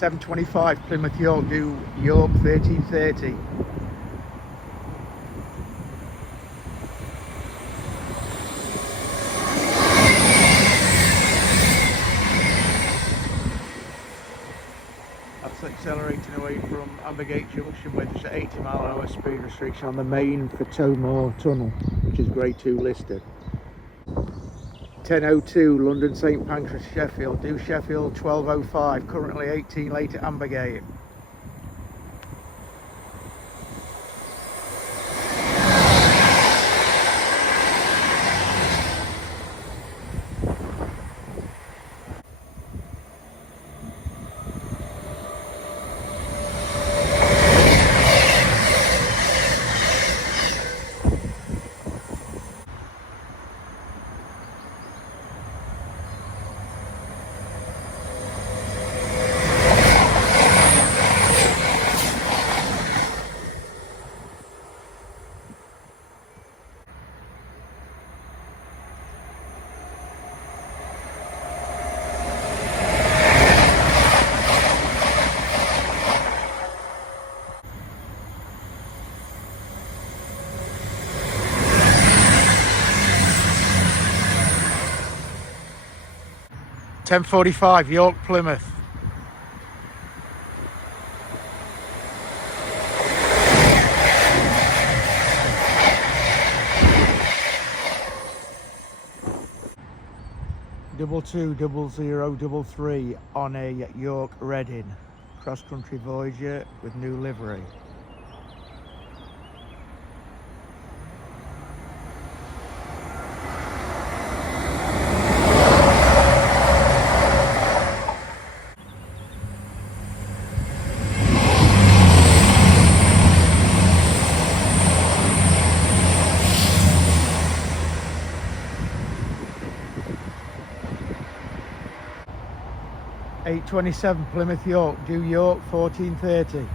725 Plymouth York, due York 1330. That's accelerating away from Ambergate Junction with just 80-mile-an-hour speed restriction on the main for Tomore Tunnel, which is grade 2 listed. 10:02 London St Pancras Sheffield, due Sheffield 12:05, currently 18 late at Ambergate. .10:45 York Plymouth. Double 20033 on a York Reading cross-country Voyager with new livery. .827 Plymouth York, due York 1430.